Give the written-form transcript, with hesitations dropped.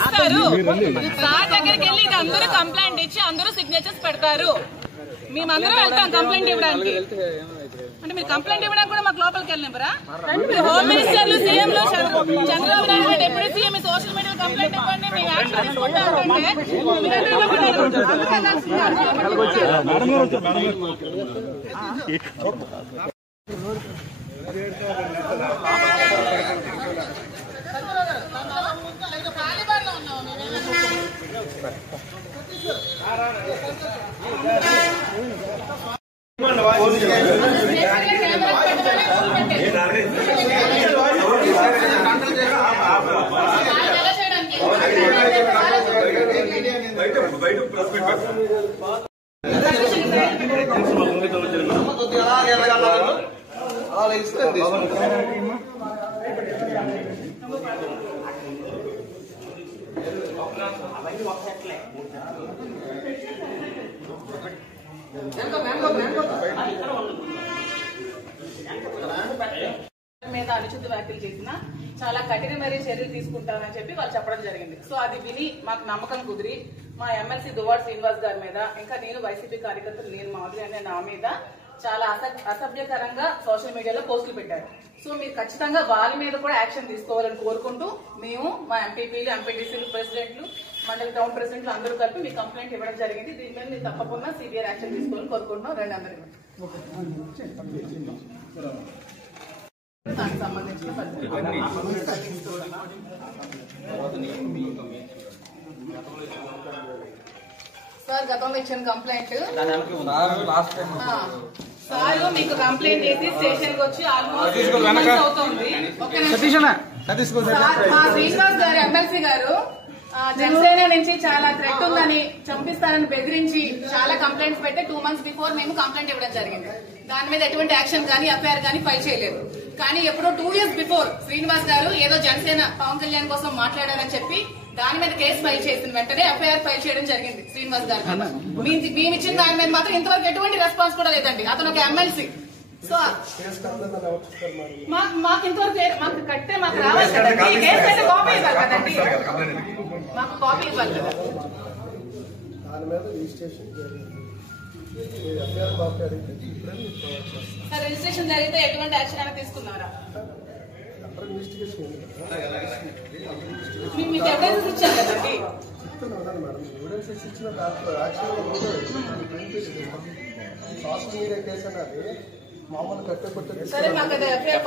ఇస్తారు. సార్ దగ్గరికి వెళ్ళి ఇది అందరూ కంప్లైంట్ ఇచ్చి అందరూ సిగ్నేచర్స్ పెడతారు. మేమందరం వెళ్తాం కంప్లైంట్ ఇవ్వడానికి. అంటే మీరు కంప్లైంట్ ఇవ్వడానికి కూడా మాకు లోపలికి వెళ్ళినరా? హోమ్ మినిస్టర్లు, సీఎంలు, చంద్రబాబు నాయుడు గారు deputy CM social media complaint ఇవ్వండి, మేము యాక్షన్ తీసుకుంటాం. మీద అనుచిత వ్యాఖ్యలు చేసినా చాలా కఠినమైన చర్యలు తీసుకుంటామని చెప్పి వాళ్ళు చెప్పడం జరిగింది. సో అది విని మాకు నమ్మకం కుదిరి మా ఎమ్మెల్సీ దువ్వాడ శ్రీనివాస్ గారి మీద, ఇంకా నేను వైసీపీ కార్యకర్తలు నేను మాధురి అనే నా మీద చాలా అసభ్యకరంగా సోషల్ మీడియాలో పోస్టులు పెట్టారు. సో మీరు ఖచ్చితంగా వాళ్ళ మీద కూడా యాక్షన్ తీసుకోవాలని కోరుకుంటూ మేము మా ఎంపీపీలు, ఎంపీటీసీలు, ప్రెసిడెంట్లు, మండలి టౌన్ ప్రెసిడెంట్లు అందరూ కలిపి మీ కంప్లైంట్ ఇవ్వడం జరిగింది. దీని మీద మీరు తప్పకుండా సివియర్ యాక్షన్ తీసుకోవాలని కోరుకుంటున్నాం. రండి అందరూ. దానికి సంబంధించిన సార్ గతంలో ఇచ్చిన కంప్లైంట్ సార్ మీకు కంప్లైంట్ చేసి స్టేషన్ కి వచ్చి ఆల్మోస్ట్ అవుతుంది. మా శ్రీనివాస్ గారు ఎమ్మెల్సీ గారు జనసేన నుంచి చాలా థ్రెట్ ఉందని, చంపిస్తారని బెదిరించి చాలా కంప్లైంట్స్ పెట్టి 2 months బిఫోర్ మేము కంప్లైంట్ ఇవ్వడం జరిగింది. దాని మీద ఎటువంటి యాక్షన్ కానీ ఎఫ్ఐఆర్ కానీ ఫైల్ చేయలేదు. కానీ ఎప్పుడో 2 years బిఫోర్ శ్రీనివాస్ గారు ఏదో జనసేన పవన్ కళ్యాణ్ కోసం మాట్లాడారని చెప్పి దాని మీద కేసు ఫైల్ చేసిన వెంటనే ఎఫ్ఐఆర్ ఫైల్ చేయడం జరిగింది శ్రీనివాస్ గారు. మేము ఇచ్చిన దాని మీద మాత్రం ఇంతవరకు ఎటువంటి రెస్పాన్స్ కూడా లేదండి. అతను ఒక ఎమ్మెల్సీ. సో మాకు ఇంతవరకు మాకు కట్టే మాకు రావాలి కదండి, కేసు అయితే కాపీ ఇవ్వాలి కదండి, మాకు కాపీ ఇవ్వాలి కదా. సార్ రిజిస్ట్రేషన్ జరిగితే ఎటువంటి యాక్షన్ అయినా తీసుకున్నారా? మీకు ఎవిడెన్స్ ఇచ్చారు కదండి. సరే మాకు ఎఫ్ఐఆర్